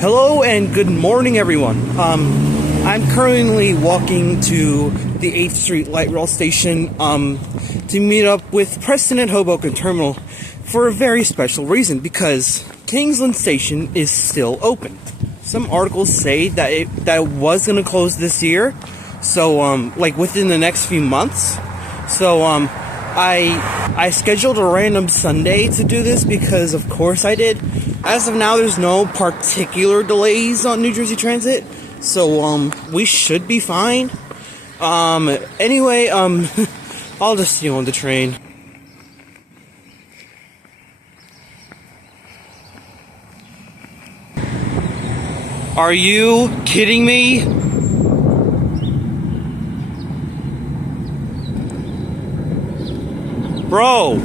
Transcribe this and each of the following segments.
Hello and good morning, everyone. I'm currently walking to the 8th Street Light Rail Station to meet up with Preston at Hoboken Terminal for a very special reason, because Kingsland Station is still open. Some articles say that it was going to close this year, so like within the next few months. So I scheduled a random Sunday to do this because of course I did. As of now, there's no particular delays on New Jersey Transit, so we should be fine. Anyway, I'll just see you on the train. Are you kidding me? Bro!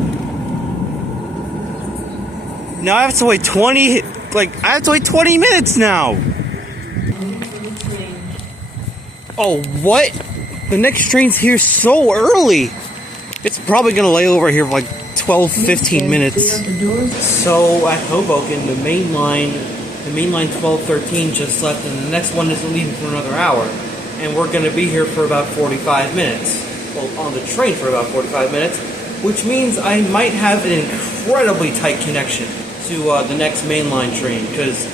Now I have to wait 20 minutes now! Oh, what? The next train's here so early! It's probably gonna lay over here for like 12-15 minutes. So at Hoboken, the main line 1213 just left, and the next one isn't leaving for another hour. And we're gonna be here for about 45 minutes. Well, on the train for about 45 minutes, which means I might have an incredibly tight connection to the next mainline train, because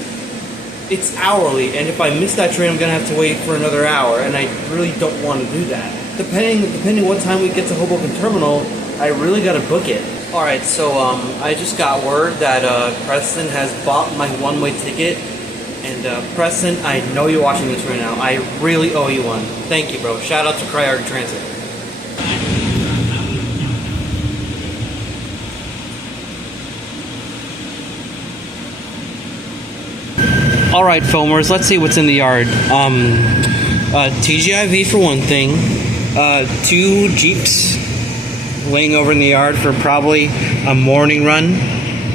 it's hourly, and if I miss that train, I'm gonna have to wait for another hour, and I really don't want to do that. Depending what time we get to Hoboken Terminal, I really gotta book it. Alright, so I just got word that Preston has bought my one-way ticket, and Preston, I know you're watching this right now. I really owe you one. Thank you, bro. Shout out to Priority Transit. Alright, filmers, let's see what's in the yard. TGIV for one thing. 2 Jeeps laying over in the yard for probably a morning run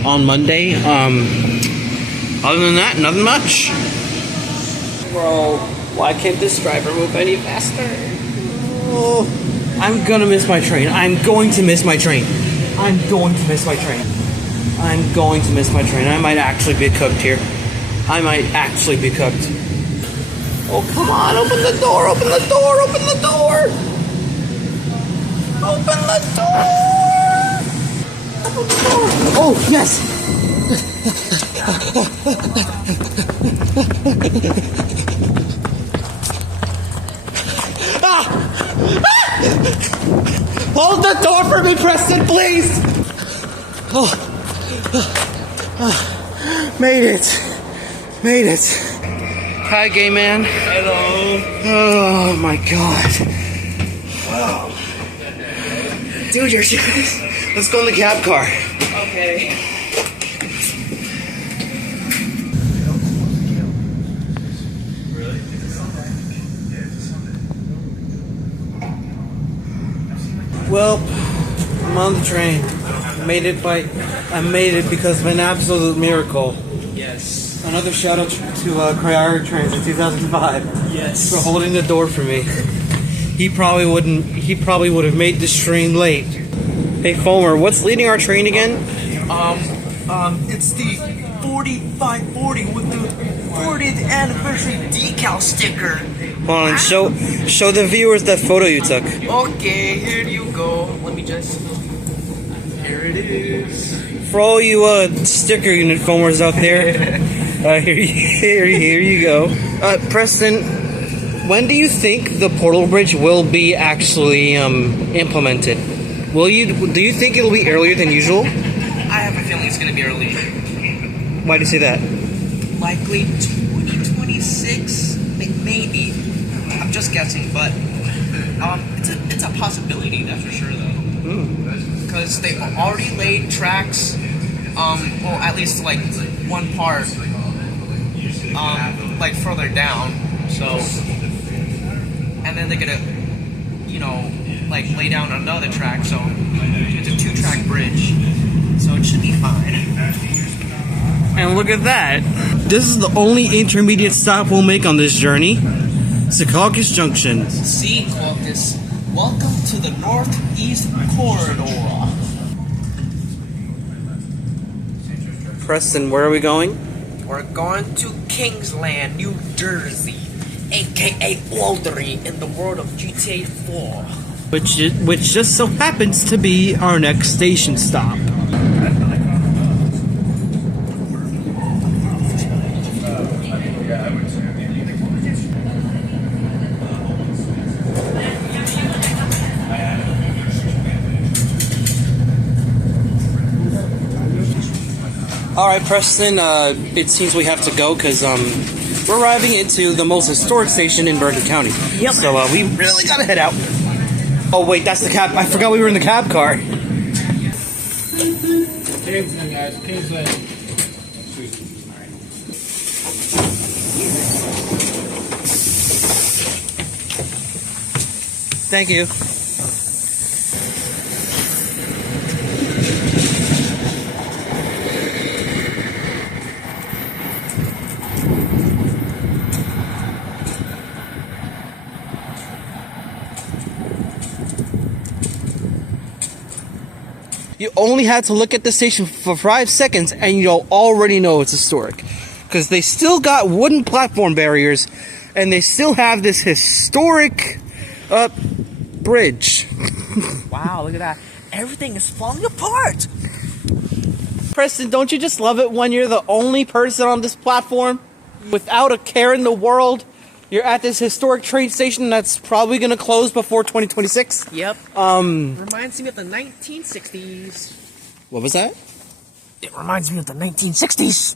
on Monday. Other than that, nothing much. Bro, why can't this driver move any faster? Oh, I'm gonna miss my train. I'm going to miss my train. I might actually be cooked here. Oh, come on, open the door. Oh, yes. Hold the door for me, Preston, please. Made it. Hi, gay man. Hello. Oh my god. Wow. Dude, you're serious? Let's go in the cab car. Okay. Well, I'm on the train. I made it because of an absolute miracle. Yes. Another shout out to Priority Transit 2005. Yes. For holding the door for me. He probably would have made this train late. Hey, Foamer, what's leading our train again? It's the 4540 with the 40th anniversary decal sticker. Hold on, show the viewers that photo you took. Okay, here you go. Let me just. Here it is. For all you sticker unit foamers out there, here you go. Preston, when do you think the portal bridge will be actually implemented? Do you think it'll be earlier than usual? I have a feeling it's going to be early. Why do you say that? Likely 2026, maybe. I'm just guessing, but it's a possibility, that's for sure, though. Because they've already laid tracks, well, at least like one part, like further down. So, and then they're gonna, like lay down another track. So it's a 2-track bridge. So it should be fine. And look at that. This is the only intermediate stop we'll make on this journey. Secaucus Junction. See, Caucus, welcome to the Northeast Corridor. Preston, where are we going? we're going to Kingsland, New Jersey, aka Aldering in the world of GTA 4. Which just so happens to be our next station stop. Alright, Preston, it seems we have to go because we're arriving into the most historic station in Bergen County. Yep. So we really gotta head out. Oh wait, that's the cab. I forgot we were in the cab car. Kingsland, guys. Kingsland. Thank you. You only had to look at the station for 5 seconds and you'll already know it's historic. Because they still got wooden platform barriers and they still have this historic bridge. Wow, look at that. Everything is falling apart. Preston, don't you just love it when you're the only person on this platform without a care in the world? You're at this historic train station that's probably going to close before 2026. Yep. Reminds me of the 1960s. What was that? It reminds me of the 1960s.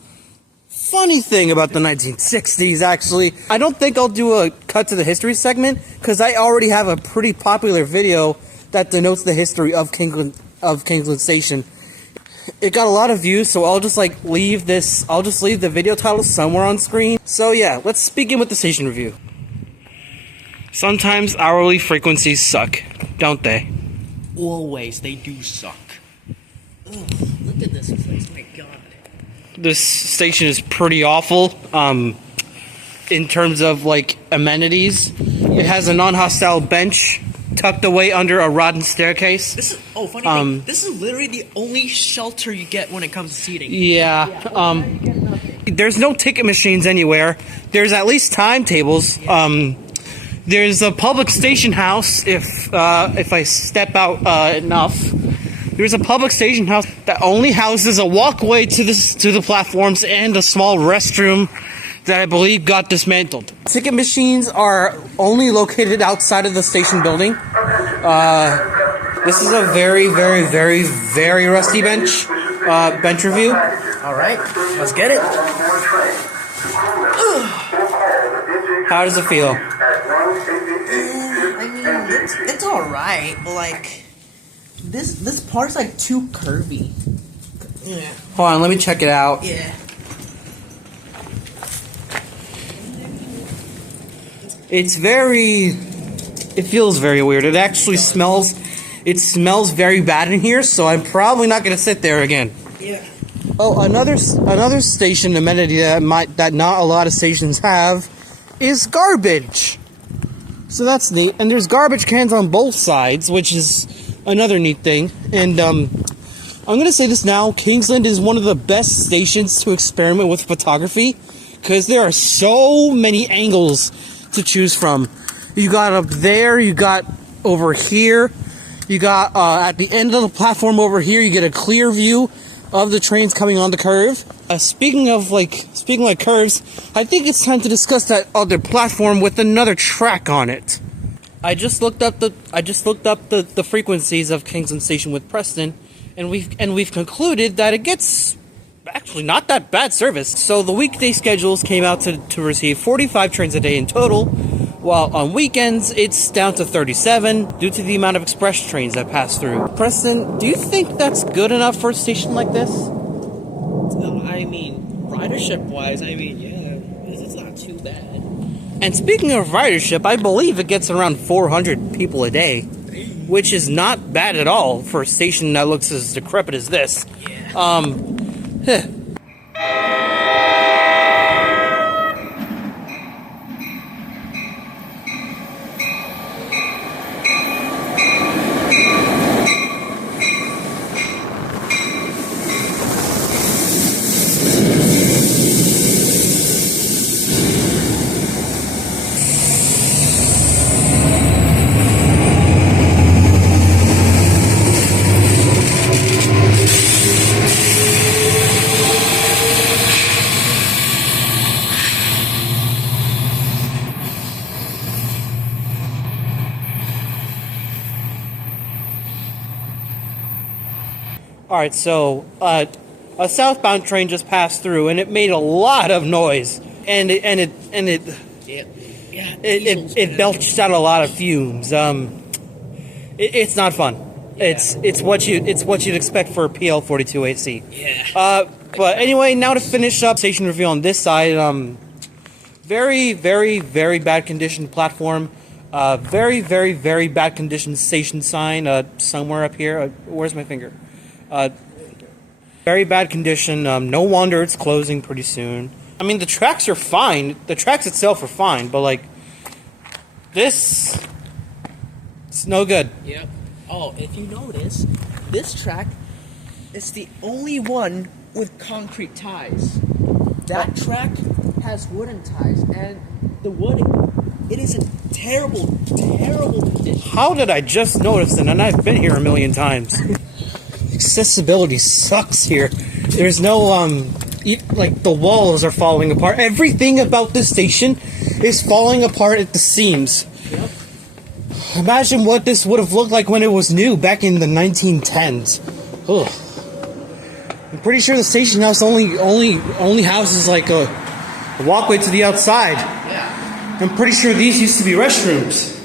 Funny thing about the 1960s, actually, I don't think I'll do a cut to the history segment because I already have a pretty popular video that denotes the history of Kingsland Station. It got a lot of views, so I'll just leave the video title somewhere on screen. So yeah, let's begin with the station review. Sometimes hourly frequencies suck, don't they? Always, they do suck. Ugh, look at this place, my god. This station is pretty awful, in terms of amenities. It has a non-hostile bench tucked away under a rotten staircase. This is funny thing. This is literally the only shelter you get when it comes to seating. Yeah. There's no ticket machines anywhere. There's at least timetables. There's a public station house. If I step out enough, there's a public station house that only houses a walkway to the platforms and a small restroom that I believe got dismantled. Ticket machines are only located outside of the station building. This is a very, very, very, very rusty bench review. Alright, let's get it. How does it feel? I mean, it's alright, but this part's too curvy. Yeah. Hold on, let me check it out. Yeah. It feels very weird. It actually smells very bad in here, so I'm probably not going to sit there again. Yeah. Oh, another station amenity that not a lot of stations have is garbage. So that's neat. And there's garbage cans on both sides, which is another neat thing. And I'm going to say this now, Kingsland is one of the best stations to experiment with photography because there are so many angles to choose from. You got up there, you got over here, you got at the end of the platform over here, you get a clear view of the trains coming on the curve. Speaking of curves, I think it's time to discuss that other platform with another track on it. I just looked up the frequencies of Kingsland Station with Preston, and we've concluded that it gets actually not that bad service. So the weekday schedules came out to receive 45 trains a day in total, while on weekends it's down to 37 due to the amount of express trains that pass through. Preston, do you think that's good enough for a station like this? I mean, ridership-wise, yeah, it's not too bad. And speaking of ridership, I believe it gets around 400 people a day, which is not bad at all for a station that looks as decrepit as this. Yeah. Alright, so, a southbound train just passed through, and it made a lot of noise. And it belched out a lot of fumes. It's not fun. Yeah. It's what you'd expect for a PL42AC. Yeah. But anyway, now to finish up station review on this side. Very, very, very bad condition platform. Very, very, very bad condition station sign. Somewhere up here. Where's my finger? Very bad condition. No wonder it's closing pretty soon. I mean, the tracks are fine. The tracks itself are fine, but like this, it's no good. Yep. Oh, if you notice, this track is the only one with concrete ties. That track has wooden ties, and the wood, it is in terrible, terrible condition. How did I just notice it? And I've been here a million times. Accessibility sucks here. There's no, like, the walls are falling apart. Everything about this station is falling apart at the seams. Yep. Imagine what this would have looked like when it was new back in the 1910s. Ugh. I'm pretty sure the station house only houses like a walkway to the outside. Yeah. I'm pretty sure these used to be restrooms.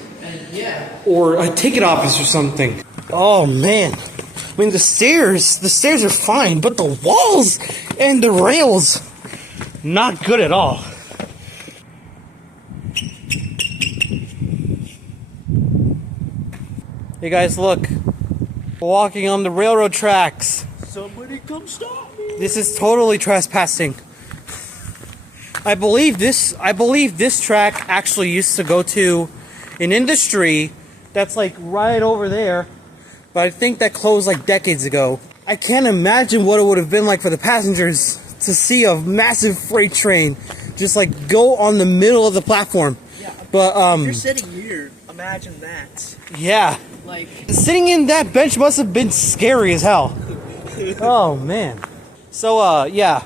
Yeah. Or a ticket office or something. Oh man. I mean, the stairs are fine, but the walls and the rails, not good at all. Hey guys, look. We're walking on the railroad tracks. Somebody come stop me. This is totally trespassing. I believe this track actually used to go to an industry that's like right over there. But I think that closed like decades ago. I can't imagine what it would have been like for the passengers to see a massive freight train just like go on the middle of the platform. Yeah, but if you're sitting here, imagine that. Yeah. Like sitting in that bench must have been scary as hell. Oh man. So yeah,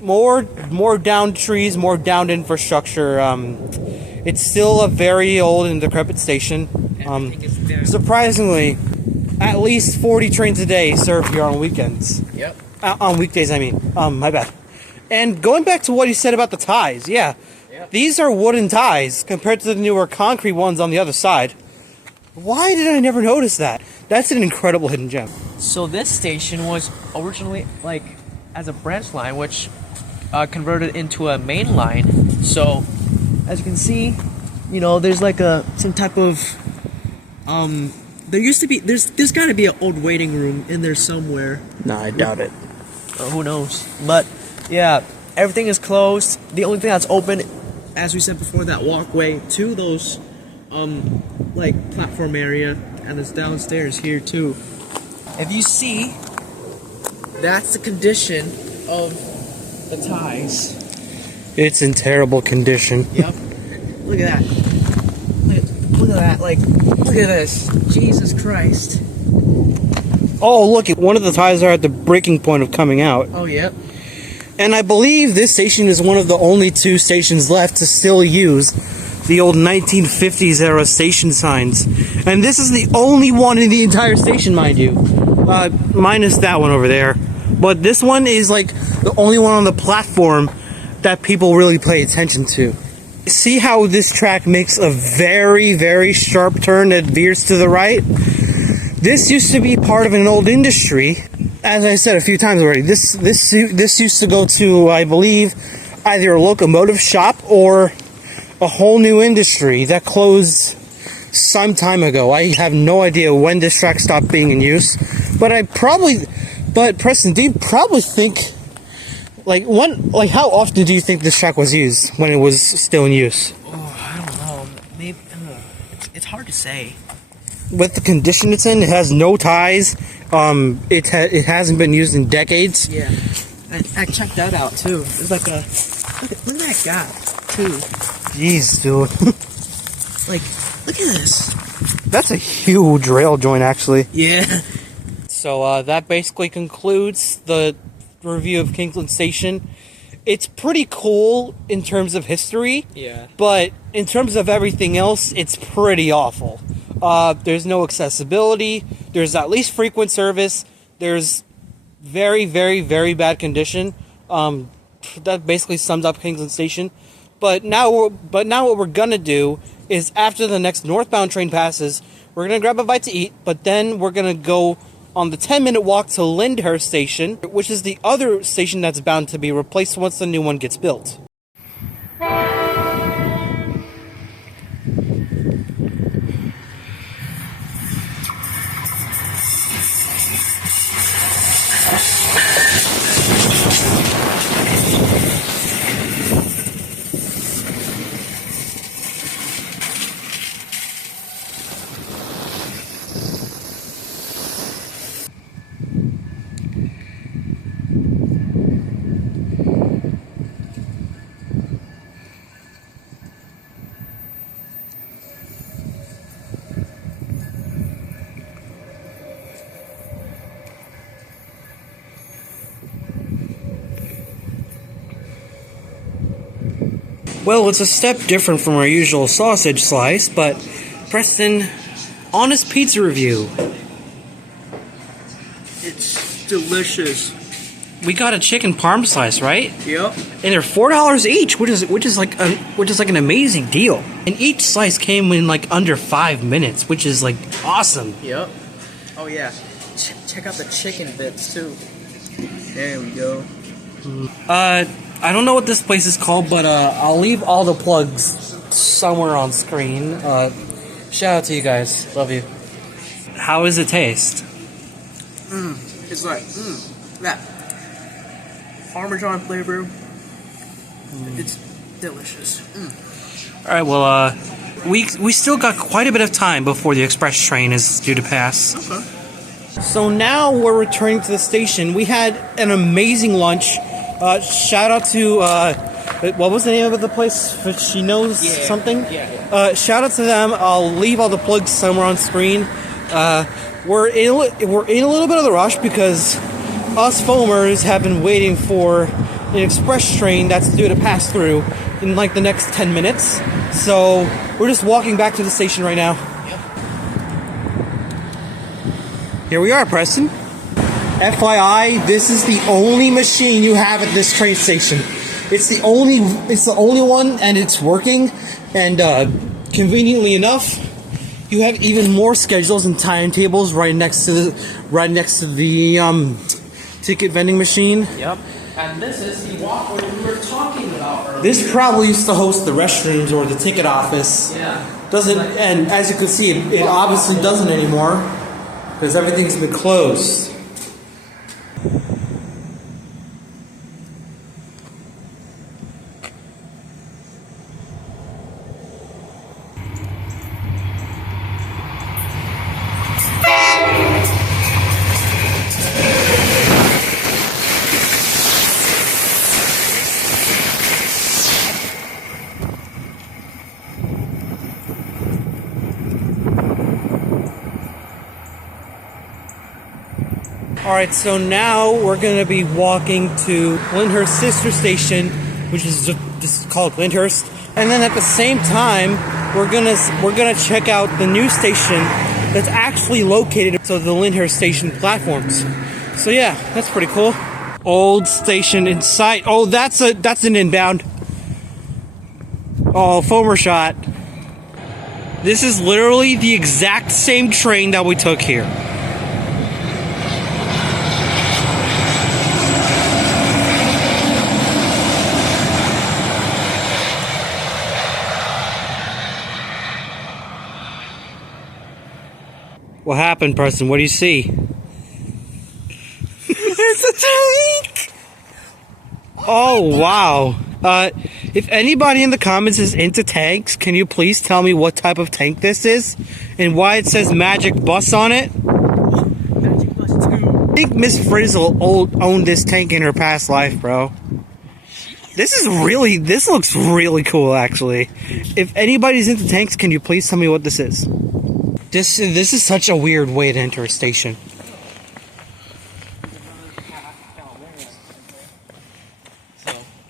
more downed trees, more downed infrastructure. It's still a very old and decrepit station. Surprisingly, at least 40 trains a day serve here on weekends. Yep. On weekdays, I mean. My bad. And going back to what you said about the ties, yeah. Yep. These are wooden ties compared to the newer concrete ones on the other side. Why did I never notice that? That's an incredible hidden gem. So this station was originally like as a branch line, which converted into a main line. So as you can see, you know, there's like some type of there used to be there's got to be an old waiting room in there somewhere. No, I doubt it. Who knows? But yeah, everything is closed. The only thing that's open, as we said before, that walkway to those like platform area, and it's downstairs here too. If you see, that's the condition of the ties. It's in terrible condition. Yep. Look at that. Look at that. Like, look at this. Jesus Christ. Oh, look, one of the ties are at the breaking point of coming out. Oh, yep. And I believe this station is one of the only two stations left to still use the old 1950s era station signs. And this is the only one in the entire station, mind you. Minus that one over there. But this one is like the only one on the platform that people really pay attention to. See how this track makes a very, very sharp turn that veers to the right? This used to be part of an old industry. As I said a few times already, this used to go to, I believe, either a locomotive shop or a whole new industry that closed some time ago. I have no idea when this track stopped being in use, but Preston, do you probably think, how often do you think this track was used when it was still in use? Oh, I don't know. Maybe it's hard to say. With the condition it's in, it has no ties. It hasn't been used in decades. Yeah, I checked that out too. There's like a look at that gap too. Jeez, dude. Like, look at this. That's a huge rail joint, actually. Yeah. So that basically concludes the review of Kingsland Station. It's pretty cool in terms of history. Yeah. But in terms of everything else, it's pretty awful. There's no accessibility. There's at least frequent service. There's very, very, very bad condition. That basically sums up Kingsland Station. But now what we're gonna do is after the next northbound train passes, we're gonna grab a bite to eat. But then we're gonna go on the 10-minute walk to Lyndhurst Station, which is the other station that's bound to be replaced once the new one gets built. Well, it's a step different from our usual sausage slice, but Preston, honest pizza review. It's delicious. We got a chicken parm slice, right? Yep. And they're $4 each, which is like an amazing deal. And each slice came in like under 5 minutes, which is like awesome. Yep. Oh yeah. Check out the chicken bits too. There we go. I don't know what this place is called, but I'll leave all the plugs somewhere on screen. Shout out to you guys. Love you. How does it taste? It's like that Parmesan flavor. It's delicious. All right. Well, we still got quite a bit of time before the express train is due to pass. Okay. So now we're returning to the station. We had an amazing lunch. Shout out to what was the name of the place? She knows something. Yeah. Shout out to them. I'll leave all the plugs somewhere on screen. We're in a little bit of the rush because us foamers have been waiting for an express train that's due to pass through in like the next 10 minutes. So we're just walking back to the station right now. Yep. Here we are, Preston. FYI, this is the only machine you have at this train station. It's the only one, and it's working. And conveniently enough, you have even more schedules and timetables right next to the ticket vending machine. Yep. And this is the walkway we were talking about earlier. This probably used to host the restrooms or the ticket office. Yeah. And as you can see, it obviously doesn't anymore because everything's been closed. Alright, so now we're going to be walking to Lyndhurst sister station, which is just called Lyndhurst. And then at the same time, we're gonna check out the new station that's actually located to the Lyndhurst station platforms. So yeah, that's pretty cool. Old station in sight. Oh, that's an inbound. Oh, foamer shot. This is literally the exact same train that we took here. What happened, Preston? What do you see? It's a tank! Oh, wow. If anybody in the comments is into tanks, can you please tell me what type of tank this is? And why it says Magic Bus on it? Magic Bus 2. I think Miss Frizzle owned this tank in her past life, bro. This looks really cool, actually. If anybody's into tanks, can you please tell me what this is? This is such a weird way to enter a station.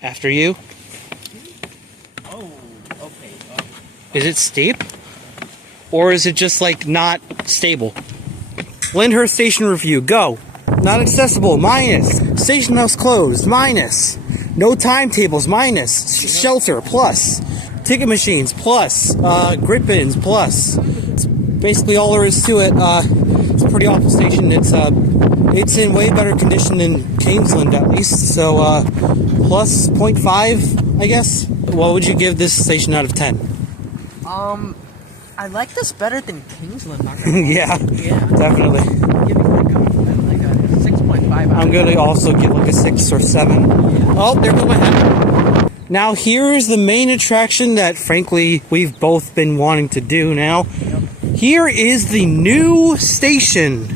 After you? Oh, okay. Is it steep? or is it just like not stable? Lyndhurst station review, go. Not accessible, minus. Station house closed, minus. No timetables, minus. Shelter, plus. Ticket machines, plus. Grip bins, plus. It's basically all there is to it. It's a pretty awful station. It's in way better condition than Kingsland, at least. So, plus 0.5, I guess. What would you give this station out of 10? I like this better than Kingsland. Yeah, definitely. Give me like a 6.5. I'm gonna also give like a 6 or 7. Yeah. Oh, there goes my hat. Now here's the main attraction that, frankly, we've both been wanting to do now. Yep. Here is the new station.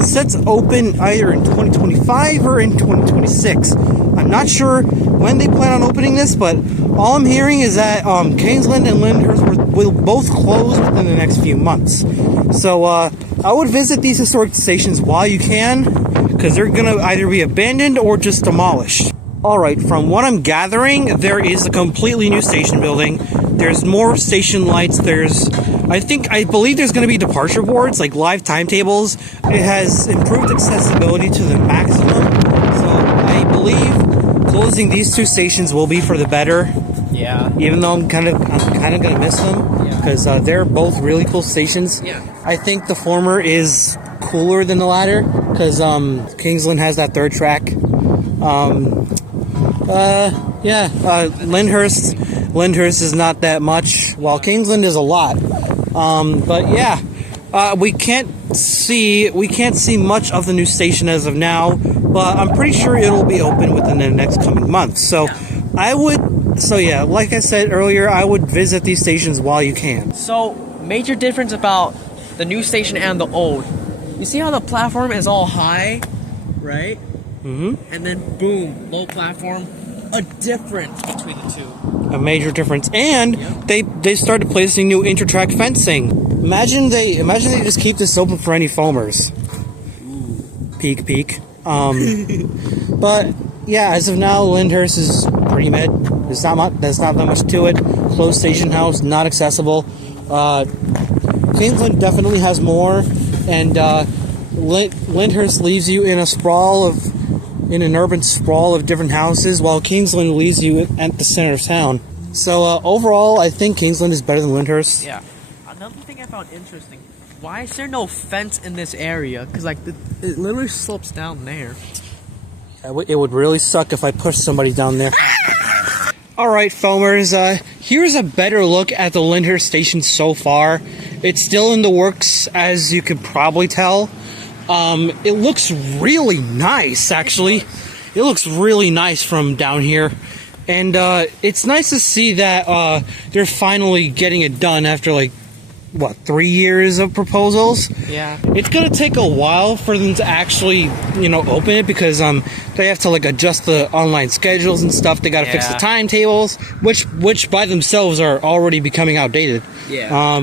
Set to open either in 2025 or in 2026. I'm not sure when they plan on opening this, but all I'm hearing is that Kingsland and Lyndhurst will both close within the next few months. So I would visit these historic stations while you can, because they're going to either be abandoned or just demolished. Alright, from what I'm gathering, there is a completely new station building. There's more station lights. I believe there's going to be departure boards, like live timetables. It has improved accessibility to the maximum. So I believe closing these two stations will be for the better. Yeah. Even though I'm kind of gonna miss them, because they're both really cool stations. Yeah. I think the former is cooler than the latter, because Kingsland has that third track. Lyndhurst is not that much, while Kingsland is a lot. But yeah, we can't see much of the new station as of now, but I'm pretty sure it'll be open within the next coming months. So like I said earlier, I would visit these stations while you can. So, major difference about the new station and the old. You see how the platform is all high, right? Mm-hmm. And then boom, low platform. A difference between the two. A major difference, and they started placing new inter-track fencing. Imagine they just keep this open for any foamers. Ooh. Peek. But yeah, as of now, Lyndhurst is pretty mid. There's not that much to it. Closed station house, not accessible. Kingsland definitely has more, and Lyndhurst leaves you in an urban sprawl of different houses, while Kingsland leaves you at the center of town. So overall, I think Kingsland is better than Lyndhurst. Yeah. Another thing I found interesting: why is there no fence in this area? Because it literally slopes down there. It would really suck if I pushed somebody down there. Alright, foamers, here's a better look at the Lyndhurst station so far. It's still in the works, as you could probably tell. It looks really nice, actually. It looks really nice from down here. And it's nice to see that they're finally getting it done after, 3 years of proposals? Yeah. It's gonna take a while for them to actually, open it, because they have to adjust the online schedules and stuff. They gotta fix the timetables, which by themselves are already becoming outdated. Yeah.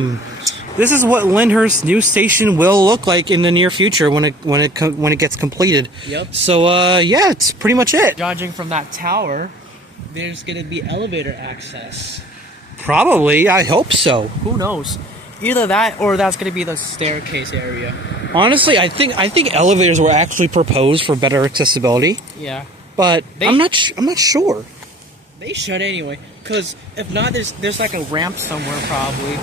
This is what Lyndhurst's new station will look like in the near future when it gets completed. Yep. So yeah, it's pretty much it. Judging from that tower, there's gonna be elevator access. Probably, I hope so. Who knows? Either that or that's gonna be the staircase area. Honestly, I think elevators were actually proposed for better accessibility. Yeah. But I'm not sure. They should anyway, because if not, there's a ramp somewhere probably.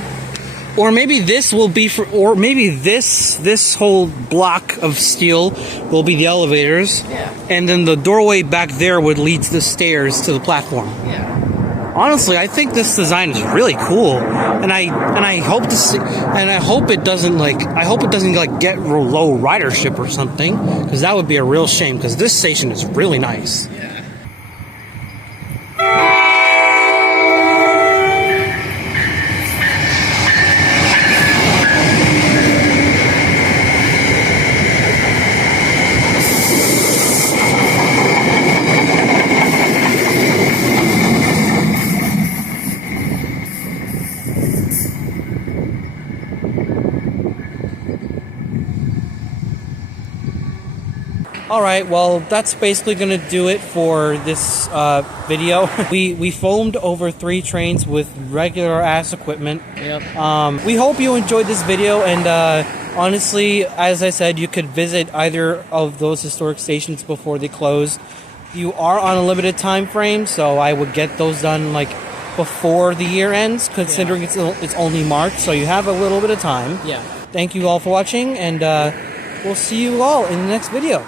Or maybe this will be this whole block of steel will be the elevators. Yeah. And then the doorway back there would lead to the stairs to the platform. Yeah. Honestly, I think this design is really cool, and I hope to see, and I hope it doesn't get low ridership or something, because that would be a real shame, because this station is really nice. Yeah. Alright, well, that's basically going to do it for this video. We filmed over 3 trains with regular ass equipment. Yep. We hope you enjoyed this video, and honestly, as I said, you could visit either of those historic stations before they close. You are on a limited time frame, so I would get those done like before the year ends, considering it's only March, so you have a little bit of time. Yeah. Thank you all for watching, and we'll see you all in the next video.